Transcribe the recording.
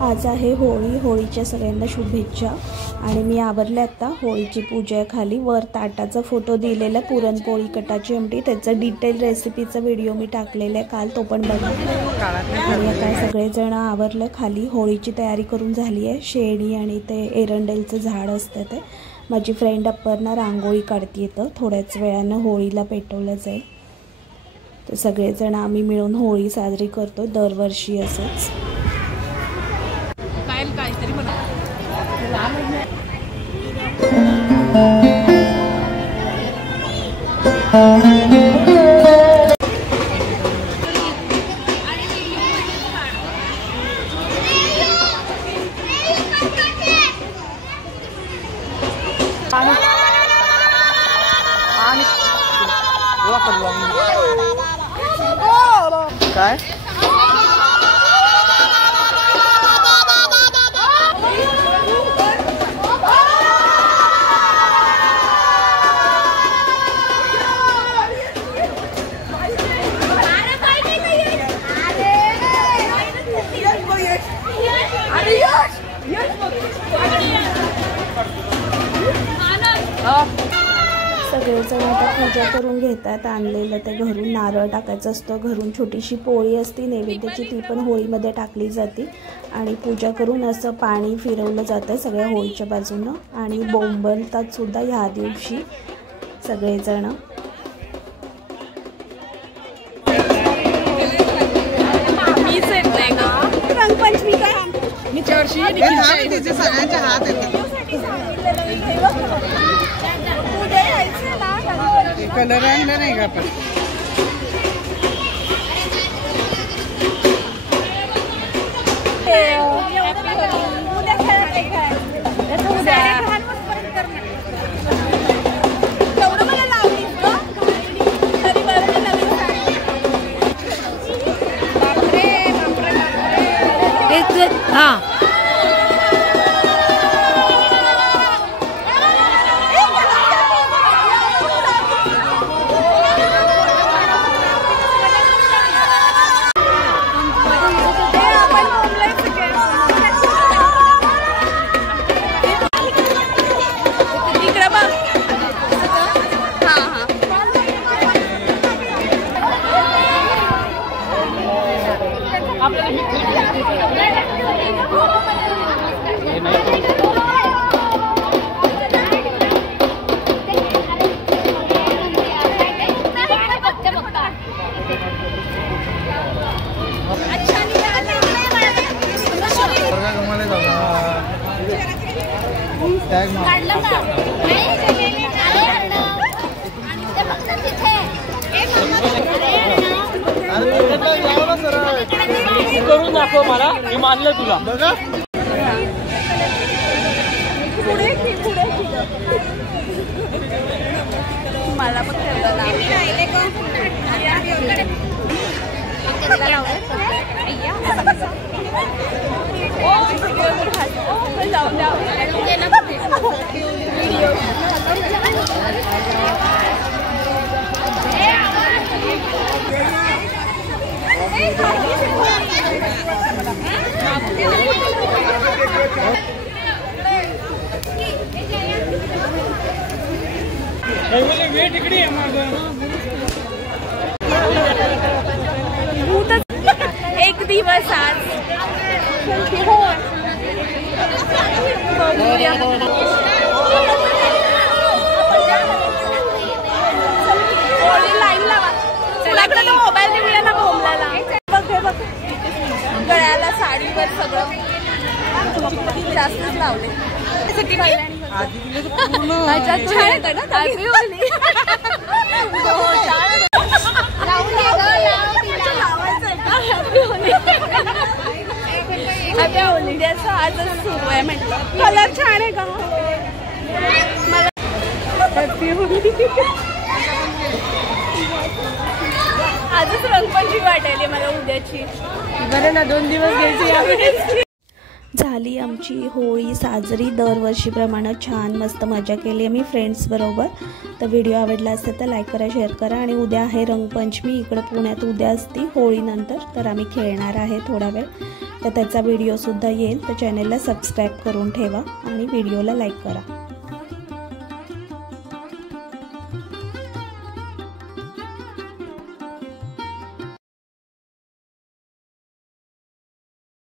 आज आहे होळी. होळीच्या सगळ्यांना शुभेच्छा. आणि मी आवरले आता होळीची पूजा. खाली वर ताटाचा फोटो दिलेला पुरणपोळी कटाची आमटी, त्याचं डिटेल रेसिपीचा व्हिडिओ मी टाकलेला आहे काल, तो पण बघा. आणि आता सगळेजण आवरलं. खाली होळीची तयारी करून झाली आहे. शेणी आणि ते एरंडेलचं झाड असतं ते. माझी फ्रेंड अपर्णा रांगोळी काढते येतं. थोड्याच वेळानं होळीला पेटवलं जाईल. तर सगळेजण आम्ही मिळून होळी साजरी करतो दरवर्षी असंच. काय सगळेजण आता पूजा करून घेतात. आणलेलं ते घरून नारळ टाकायचं असतं. घरून छोटीशी पोळी असते नैवेद्याची, ती पण होळीमध्ये टाकली जाते. आणि पूजा करून असं पाणी फिरवलं जातं सगळ्या होळीच्या बाजूनं. आणि बोंबलतात सुद्धा ह्या दिवशी सगळेजण. रंगपंचमी सगळ्यांच्या हात येतात. कलर आणला नाही का आपण? हाँ करून दाखव मला, मी मानलं तुला. बघा मला पण वेट इकडे एक दिवस आज लाईन लावा. तुलाकडे तो मोबाईल दिला ना भोमल्याला. बघ गळ्याला साडीवर सगळं जास्तच लावले. आजच सुरू आहे म्हटलं. कलर छान आहे का मला? आजच रंगपंचमी वाटायली मला उद्याची. बरं ना 2 दिवस घ्यायची. झाली आमची होळी साजरी. दरवर्षीप्रमाणे छान मस्त मजा केली आम्ही फ्रेंड्सबरोबर. तर व्हिडिओ आवडला असेल तर लाईक करा, शेअर करा. आणि उद्या आहे रंगपंचमी. इकडं पुण्यात उद्या असती होळीनंतर, तर आम्ही खेळणार आहे थोडा वेळ. तर त्याचा व्हिडिओसुद्धा येईल. तर चॅनलला सबस्क्राईब करून ठेवा आणि व्हिडिओला लाईक करा.